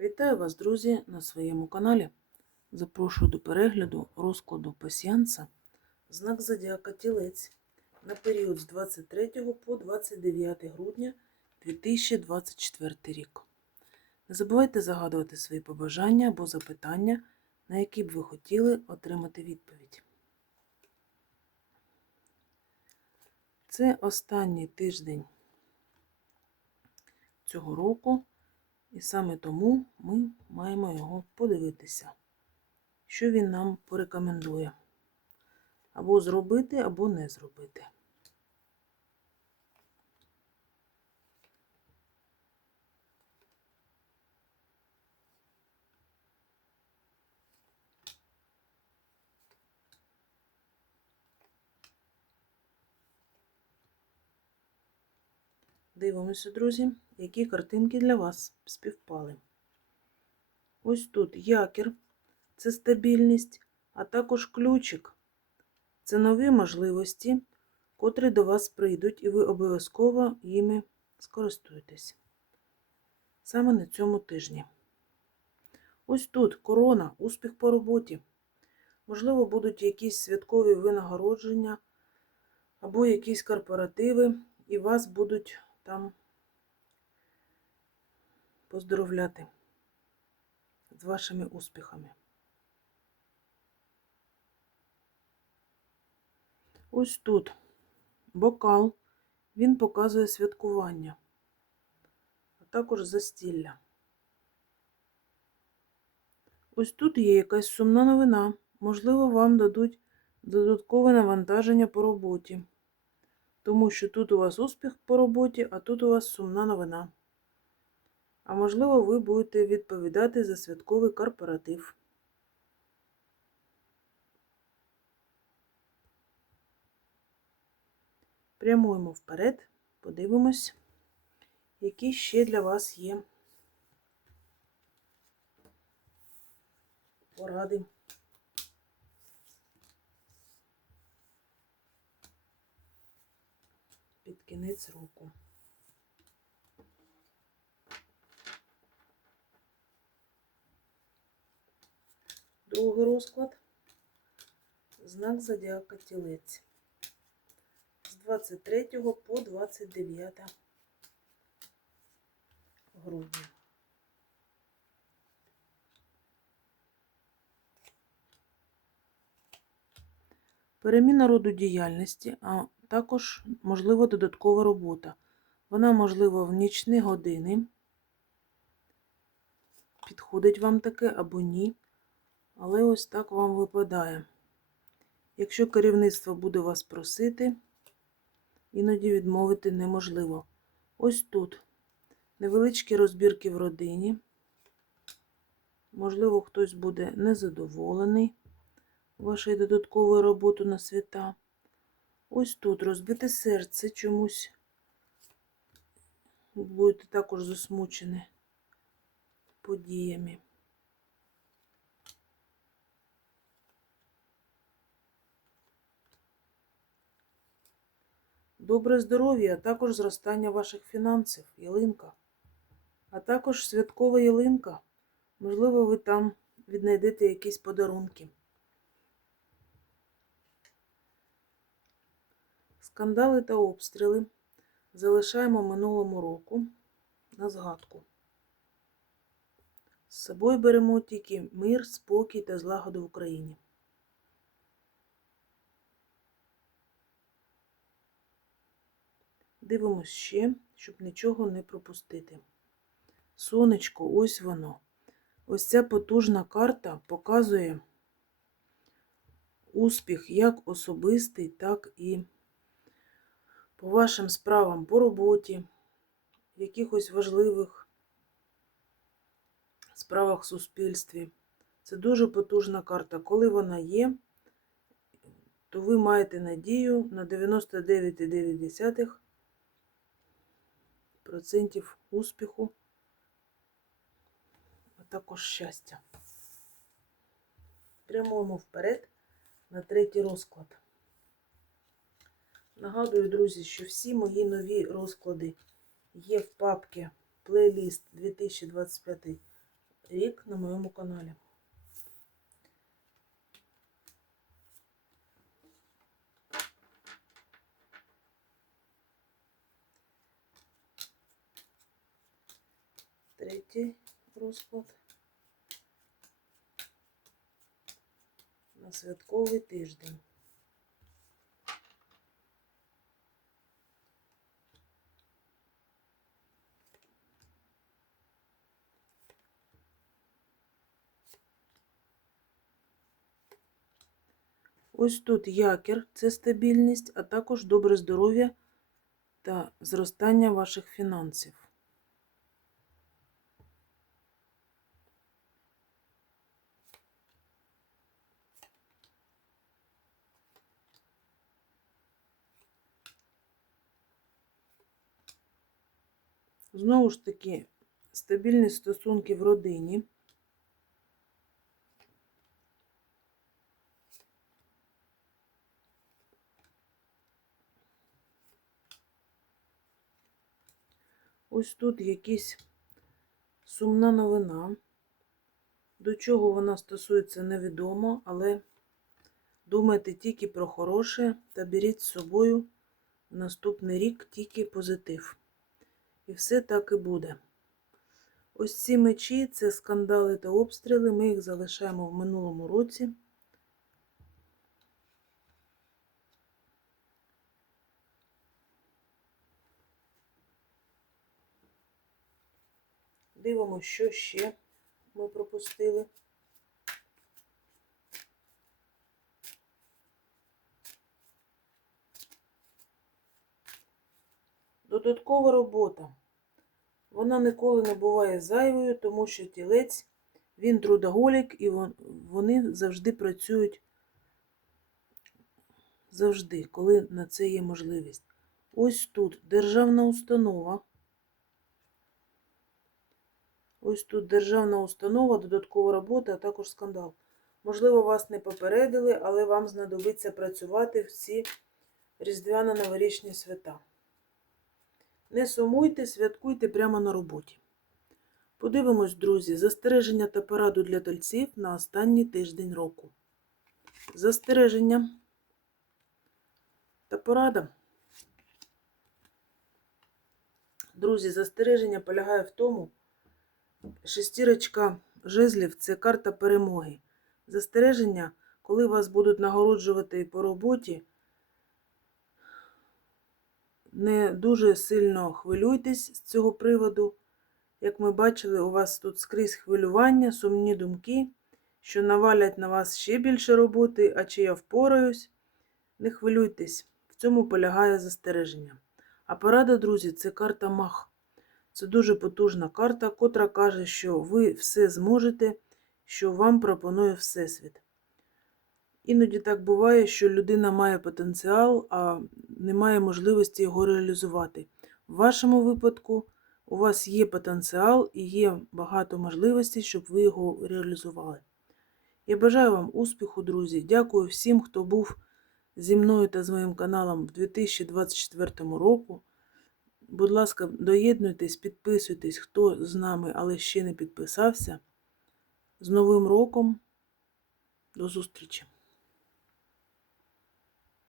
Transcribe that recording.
Вітаю вас, друзі, на своєму каналі. Запрошую до перегляду розкладу пасіянса знак Зодіака Тілець на період з 23 по 29 грудня 2024 рік. Не забувайте загадувати свої побажання або запитання, на які б ви хотіли отримати відповідь. Це останній тиждень цього року. І саме тому ми маємо його подивитися, що він нам порекомендує. Або зробити, або не зробити. Дивимося, друзі, які картинки для вас співпали. Ось тут якір це стабільність, а також ключик це нові можливості, котрі до вас прийдуть, і ви обов'язково їми скористуєтесь. Саме на цьому тижні. Ось тут корона, успіх по роботі. Можливо, будуть якісь святкові винагородження або якісь корпоративи, і вас будуть там поздоровляти з вашими успіхами. Ось тут бокал, він показує святкування, а також застілля. Ось тут є якась сумна новина. Можливо, вам дадуть додаткове навантаження по роботі тому що тут у вас успіх по роботі, а тут у вас сумна новина. А можливо, ви будете відповідати за святковий корпоратив. Прямуємо вперед, подивимось, які ще для вас є поради. під кінець року. Другий розклад знак зодіака тілець з 23 по 29 грудня. Переміна роду діяльності, а також, можливо, додаткова робота. Вона, можливо, в нічні години. Підходить вам таке або ні. Але ось так вам випадає. Якщо керівництво буде вас просити, іноді відмовити неможливо. Ось тут невеличкі розбірки в родині. Можливо, хтось буде незадоволений вашою додатковою роботою на свята. Ось тут розбите серце чомусь. Будете також засмучені подіями. Добре здоров'я, а також зростання ваших фінансів, ялинка. А також святкова ялинка. Можливо, ви там віднайдете якісь подарунки. Скандали та обстріли залишаємо минулому року на згадку. З собою беремо тільки мир, спокій та злагоду в Україні. Дивимось ще, щоб нічого не пропустити. Сонечко, ось воно. Ось ця потужна карта показує успіх як особистий, так і по вашим справам по роботі, в якихось важливих справах в суспільстві. Це дуже потужна карта. Коли вона є, то ви маєте надію на 99,9% успіху, а також щастя. Прямуємо вперед на третій розклад. Нагадую, друзі, що всі мої нові розклади є в папці плейліст 2025 рік на моєму каналі. Третій розклад. На святковий тиждень. Ось тут якір це стабільність, а також добре здоров'я та зростання ваших фінансів. Знову ж таки, стабільні стосунки в родині. Ось тут якась сумна новина. До чого вона стосується, невідомо, але думайте тільки про хороше та беріть з собою в наступний рік тільки позитив. І все так і буде. Ось ці мечі це скандали та обстріли. Ми їх залишаємо в минулому році. Дивимося, що ще ми пропустили. Додаткова робота. Вона ніколи не буває зайвою, тому що тілець, він трудоголік, і вони завжди працюють завжди, коли на це є можливість. Ось тут державна установа. Ось тут державна установа, додаткова робота, а також скандал. Можливо, вас не попередили, але вам знадобиться працювати в ці різдвяно-новорічні свята. Не сумуйте, святкуйте прямо на роботі. Подивимось, друзі, застереження та пораду для тельців на останній тиждень року. Застереження та порада. Друзі, застереження полягає в тому, шестірочка жезлів це карта перемоги. Застереження, коли вас будуть нагороджувати по роботі, не дуже сильно хвилюйтесь з цього приводу. Як ми бачили, у вас тут скрізь хвилювання, сумні думки, що навалять на вас ще більше роботи, а чи я впораюсь. Не хвилюйтесь, в цьому полягає застереження. А порада, друзі, це карта Мах. Це дуже потужна карта, котра каже, що ви все зможете, що вам пропонує Всесвіт. Іноді так буває, що людина має потенціал, а не має можливості його реалізувати. В вашому випадку у вас є потенціал і є багато можливостей, щоб ви його реалізували. Я бажаю вам успіху, друзі. Дякую всім, хто був зі мною та з моїм каналом в 2024 року. Будь ласка, доєднуйтесь, підписуйтесь, хто з нами, але ще не підписався. З Новим роком. До зустрічі!